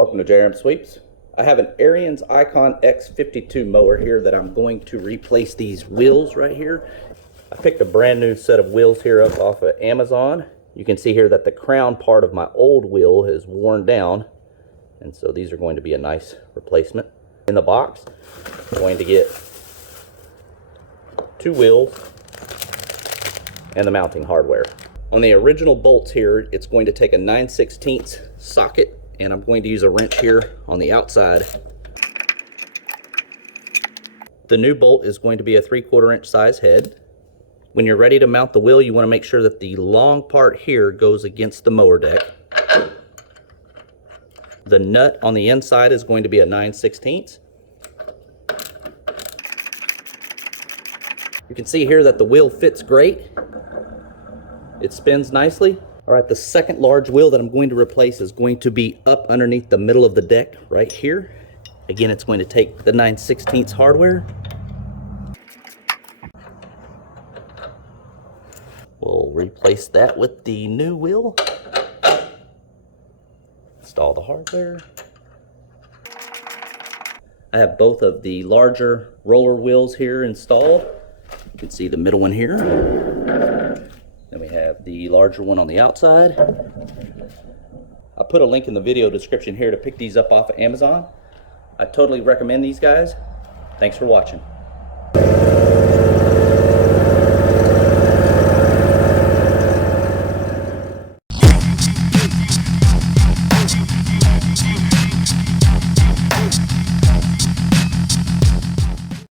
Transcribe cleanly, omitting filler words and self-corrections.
Welcome to JRMSweeps. I have an Ariens IKON X52 mower here that I'm going to replace these wheels right here. I picked a brand new set of wheels here up off of Amazon. You can see here that the crown part of my old wheel is worn down, and so these are going to be a nice replacement. In the box, I'm going to get 2 wheels and the mounting hardware. On the original bolts here, it's going to take a 9/16 socket, and I'm going to use a wrench here on the outside. The new bolt is going to be a 3/4 inch size head. When you're ready to mount the wheel, you want to make sure that the long part here goes against the mower deck. The nut on the inside is going to be a 9/16. You can see here that the wheel fits great. It spins nicely. All right, the second large wheel that I'm going to replace is going to be up underneath the middle of the deck right here. Again, it's going to take the 9/16 hardware. We'll replace that with the new wheel. Install the hardware. I have both of the larger roller wheels here installed. You can see the middle one here. Then we have the larger one on the outside. I'll put a link in the video description here to pick these up off of Amazon. I totally recommend these guys. Thanks for watching.